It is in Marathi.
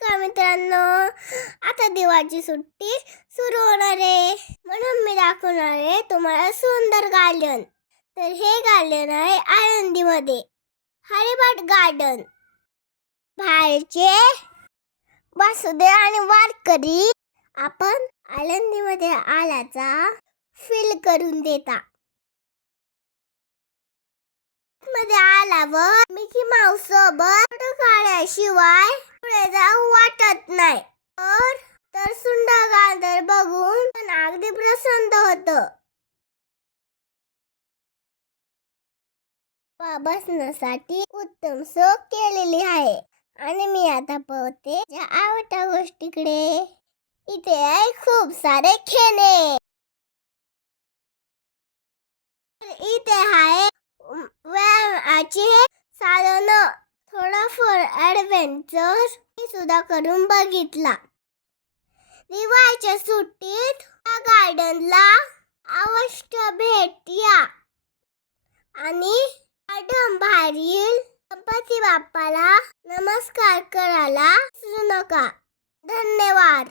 नमस्कार मित्रांनो, आता दिवाळीची सुट्टी सुरू होणार आहे, म्हणून मी दाखवणार आहे तुम्हाला सुंदर गार्डन. तर हे गार्डन आहे आळंदीमध्ये, हरिबाट गार्डन. बाहेरचे वासुदेव आणि वारकरी आपण आळंदीमध्ये आल्याचा फील करून देता. मध्ये आल्यावर मिकी माऊस सोबत फोटो काढल्याशिवाय पुढे जाऊ वाटत नाही. तर सुंदर गार्डन बघून पण अगदी प्रसन्न होतं. बसण्यासाठी उत्तम सोय केलेली आहे आणि मी आता पोहते ज्या आवडत्या गोष्टीकडे. इथे आहे खूप सारे खेळणे. इथे आहे व्यायामाचे साधन, थोडाफार ॲडव्हेंचर सुद्धा करून बघितला. दिवाळीच्या सुट्टीत या गार्डनला अवश्य भेट द्या आणि गार्डन बाहेरील गणपती बाप्पाला नमस्कार करायला विसरू नका. धन्यवाद.